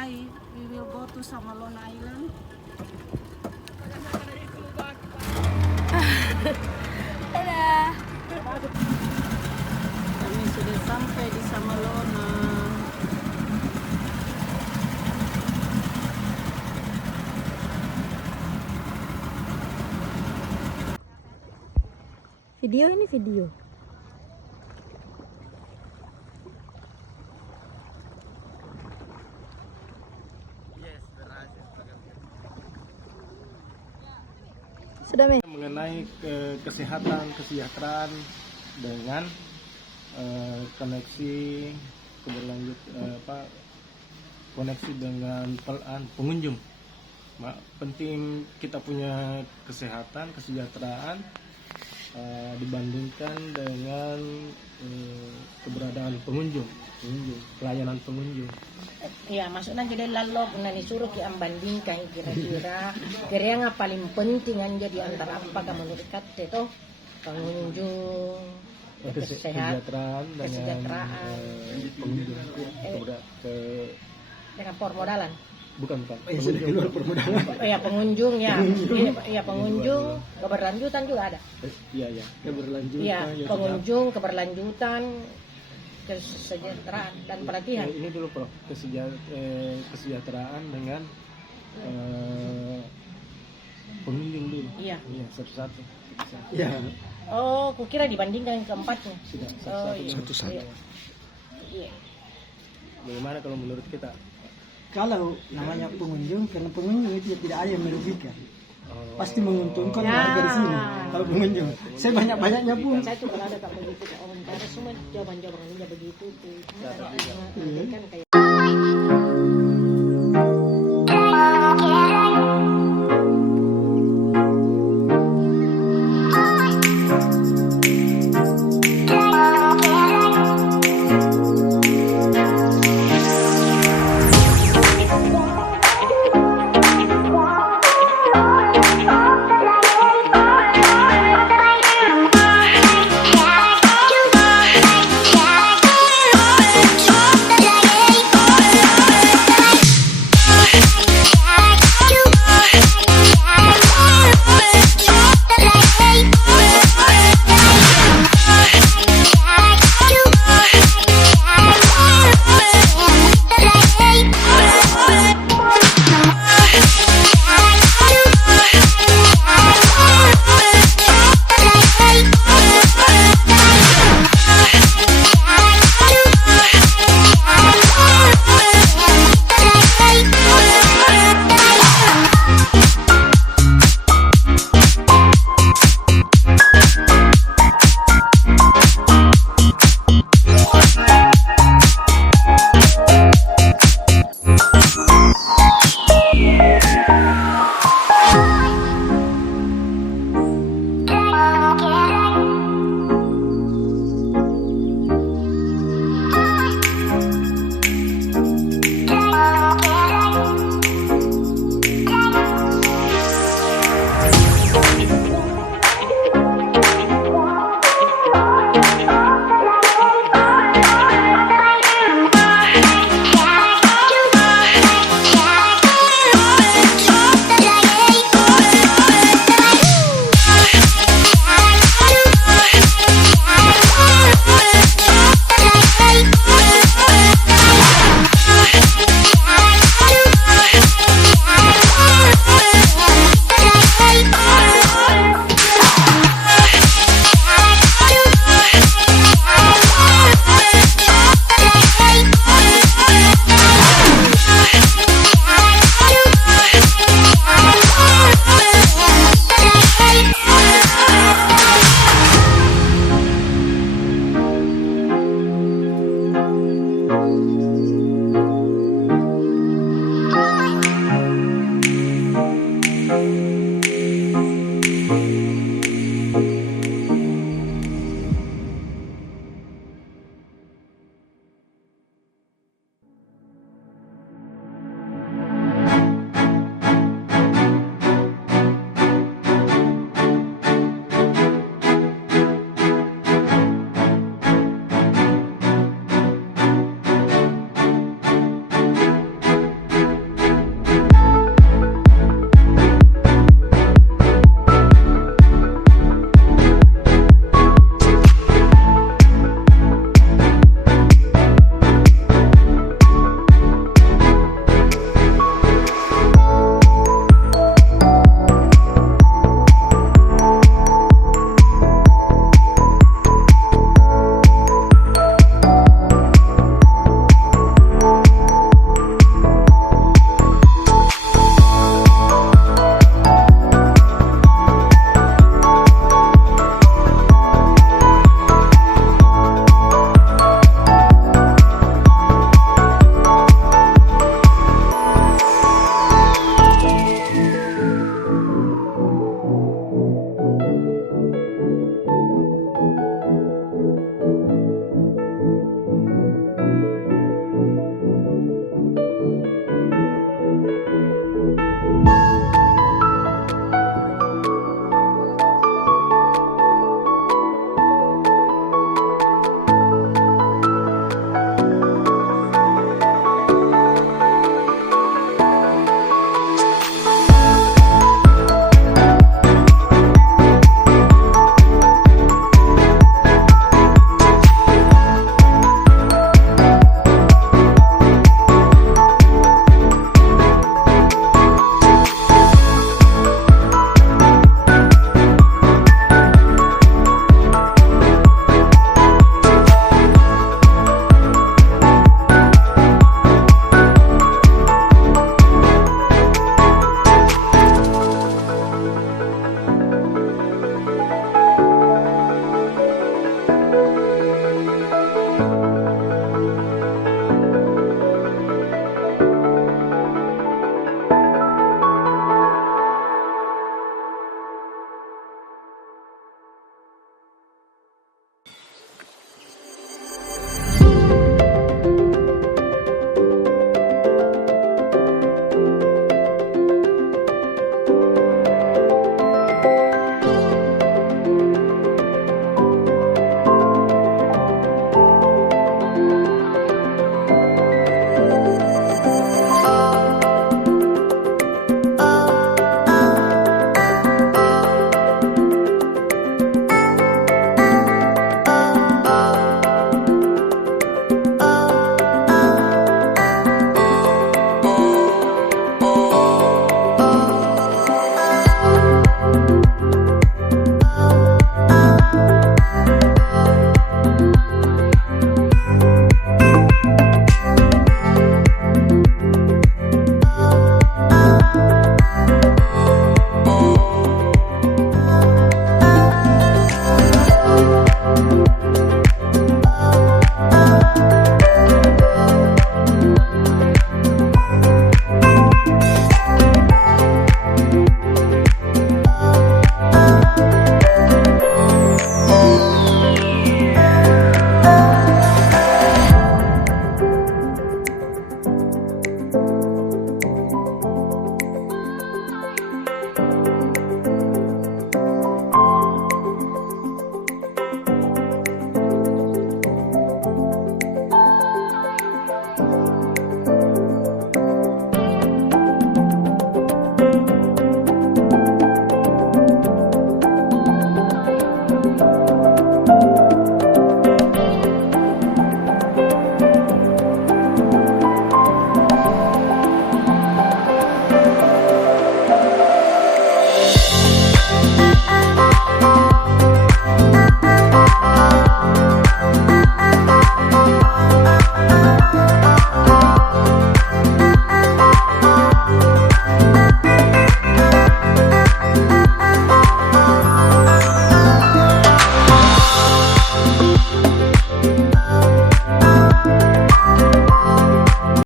July we will go to Samalona Island. Dadah. Kami sudah sampai di Samalona. Video ini video. Sudah mengenai kesehatan, kesejahteraan dengan koneksi koneksi dengan pengunjung. Penting kita punya kesehatan, kesejahteraan dibandingkan dengan keberadaan pengunjung, pelayanan pengunjung. Ya, maksudnya jadi lalu disuruh kita bandingkan kira-kira yang paling penting aja di antara apa menurut kata itu pengunjung, kesejahteraan dengan pengunjung dengan permodalan. Bukan. Sudah keluar permodalan. Ya pengunjung ya. Iya pengunjung, keberlanjutan juga ada. Iya, keberlanjutan. Iya, pengunjung, keberlanjutan, kesejahteraan dan pelatihan. Ini dulu Prof, kesejahteraan dengan pengunjung dulu. Iya. Satu-satu. Ya. Oh, kukira dibandingkan keempatnya. Sudah Satu-satu. Iya. Bagaimana kalau menurut kita? Kalau namanya pengunjung, karena pengunjung itu tidak ada yang merugikan. Pasti menguntungkan warga di sini. Kalau pengunjung, saya banyak-banyaknya pun. Saya tuh kalau ada tak begitu, orang cara semua jawaban-jawabannya begitu. Kan kayak